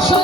so